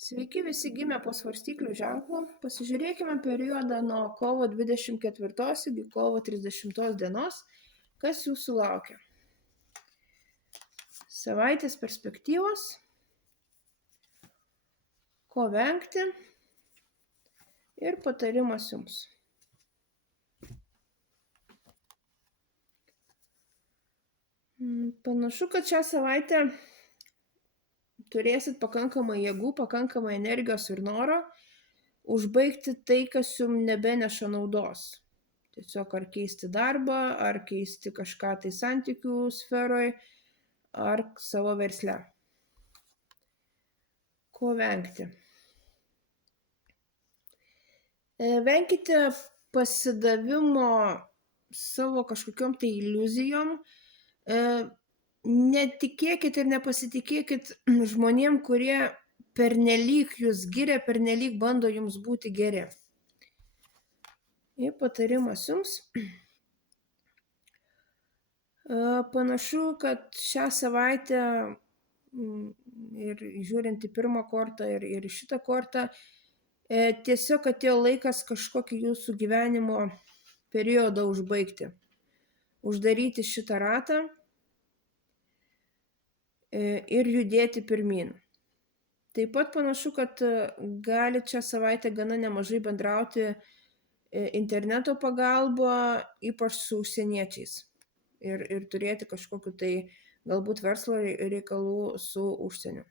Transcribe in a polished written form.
Sveiki visi gimę po svarstyklių ženklu. Pasižiūrėkime periodą nuo kovo 24 iki kovo 30 dienos, kas jūsų laukia. Savaitės perspektyvos, ko vengti ir patarimas jums. Panašu, kad šią savaitę turėsit pakankamai jėgų, pakankamai energijos ir noro užbaigti tai, kas jums nebeneša naudos. Tiesiog ar keisti darbą, ar keisti kažką tai santykių sferoj, ar savo versle. Ko vengti? Venkite pasidavimo savo kažkokiom tai iliuzijom. Netikėkit ir nepasitikėkit žmonėm, kurie pernelyg jūs giria, pernelyg bando jums būti geri. Ir patarimas jums. Panašu, kad šią savaitę ir žiūrint į pirmą kortą ir šitą kortą, tiesiog atėjo laikas kažkokį jūsų gyvenimo periodą užbaigti. Uždaryti šitą ratą ir judėti pirmyn. Taip pat panašu, kad gali šią savaitę gana nemažai bendrauti interneto pagalba, ypač su užsieniečiais. Ir turėti kažkokiu tai galbūt verslo reikalų su užsieniu.